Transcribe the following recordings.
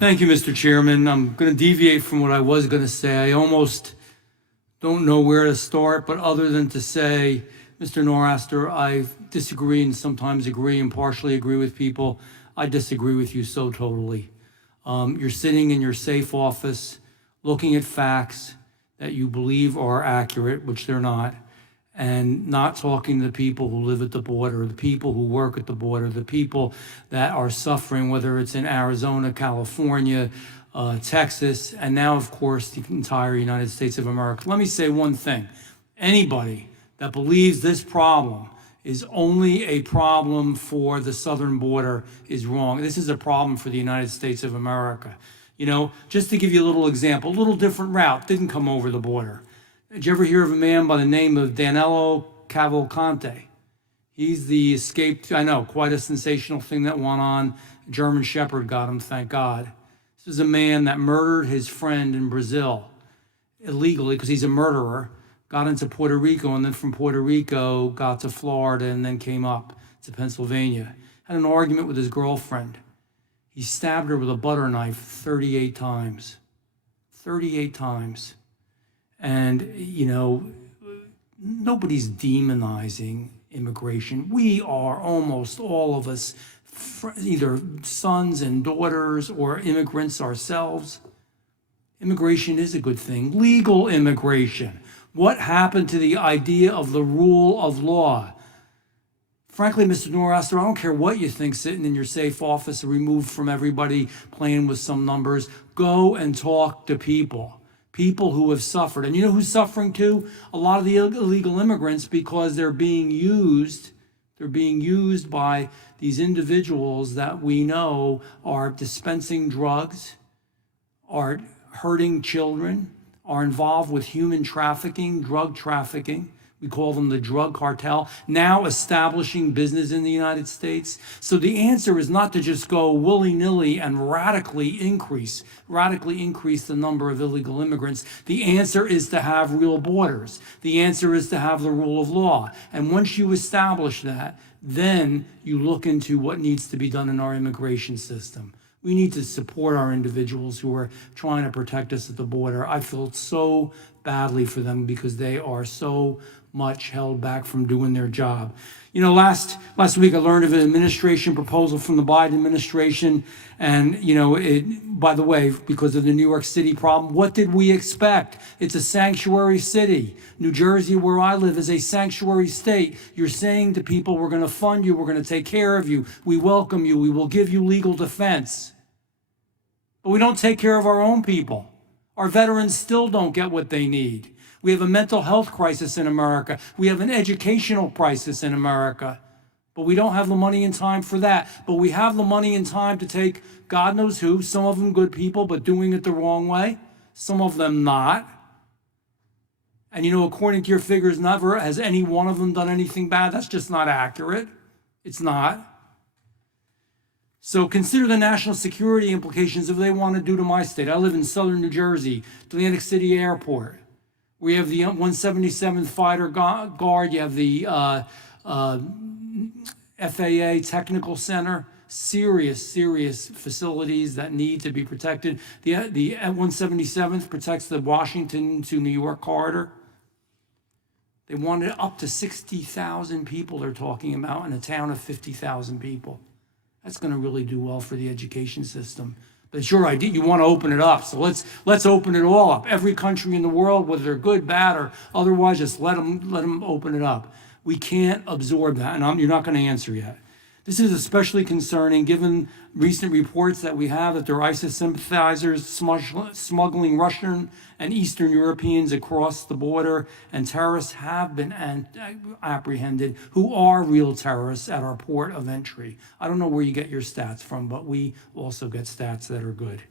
Thank you, Mr. Chairman. I'm going to deviate from what I was going to say. I almost don't know where to start, but other than to say, Mr. Nor'aster, I disagree and sometimes agree and partially agree with people. I disagree with you so totally. You're sitting in your safe office looking at facts that you believe are accurate, which they're not, and not talking to the people who live at the border, the people who work at the border, the people that are suffering, whether it's in Arizona, California, Texas, and now, of course, the entire United States of America. Let me say one thing. Anybody that believes this problem is only a problem for the southern border is wrong. This is a problem for the United States of America. You know, just to give you a little example, a little different route, didn't come over the border. Did you ever hear of a man by the name of Danilo Cavalcante? He's the escaped, I know, quite a sensational thing that went on. A German Shepherd got him, thank God. This is a man that murdered his friend in Brazil illegally because he's a murderer, got into Puerto Rico, and then from Puerto Rico got to Florida and then came up to Pennsylvania. Had an argument with his girlfriend. He stabbed her with a butter knife 38 times. 38 times. And, you know, nobody's demonizing immigration. We are, almost all of us, either sons and daughters or immigrants ourselves. Immigration is a good thing. Legal immigration. What happened to the idea of the rule of law? Frankly, Mr. Nor'aster, I don't care what you think sitting in your safe office, removed from everybody, playing with some numbers. Go and talk to people. People who have suffered. And you know who's suffering too? A lot of the illegal immigrants, because they're being used by these individuals that we know are dispensing drugs, are hurting children, are involved with human trafficking, drug trafficking. We call them the drug cartel, now establishing business in the United States. So the answer is not to just go willy-nilly and radically increase the number of illegal immigrants. The answer is to have real borders. The answer is to have the rule of law. And once you establish that, then you look into what needs to be done in our immigration system. We need to support our individuals who are trying to protect us at the border. I feel so badly for them because they are so much held back from doing their job. You know, last week I learned of an administration proposal from the Biden administration, and you know, by the way, because of the New York City problem, what did we expect? It's a sanctuary city. New Jersey, where I live, is a sanctuary state. You're saying to people, we're going to fund you, we're going to take care of you, we welcome you, we will give you legal defense. But we don't take care of our own people. Our veterans still don't get what they need. We have a mental health crisis in America. We have an educational crisis in America. But we don't have the money and time for that. But we have the money and time to take God knows who, some of them good people, but doing it the wrong way, some of them not. And you know, according to your figures, never has any one of them done anything bad. That's just not accurate. It's not. So consider the national security implications of what they want to do to my state. I live in southern New Jersey, Atlantic City Airport. We have the 177th Fighter Guard. You have the FAA Technical Center. Serious facilities that need to be protected. The 177th protects the Washington to New York corridor. They wanted up to 60,000 people they're talking about in a town of 50,000 people. That's going to really do well for the education system. But it's your idea. You want to open it up. So let's open it all up. Every country in the world, whether they're good, bad, or otherwise, just let them open it up. We can't absorb that, and you're not going to answer yet. This is especially concerning given recent reports that we have that there are ISIS sympathizers smuggling Russian and Eastern Europeans across the border, and terrorists have been apprehended who are real terrorists at our port of entry. I don't know where you get your stats from, but we also get stats that are good.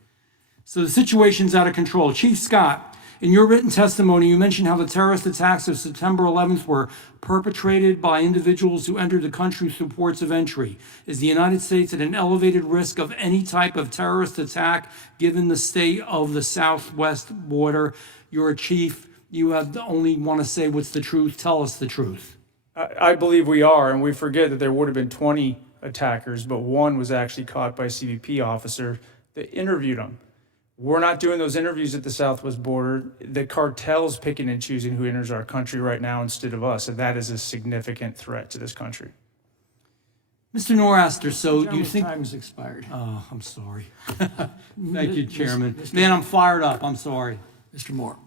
So the situation's out of control. Chief Scott, in your written testimony, you mentioned how the terrorist attacks of September 11th were perpetrated by individuals who entered the country through ports of entry. Is the United States at an elevated risk of any type of terrorist attack given the state of the southwest border? You're a chief. You have only want to say what's the truth. Tell us the truth. I believe we are, and we forget that there would have been 20 attackers, but one was actually caught by a CBP officer. that interviewed them. We're not doing those interviews at the southwest border. The cartel's picking and choosing who enters our country right now instead of us, and that is a significant threat to this country. Mr. Nor'aster, so you Gentleman's think... time has expired. Oh, I'm sorry. Thank you, Chairman. Man, I'm fired up. I'm sorry. Mr. Moore.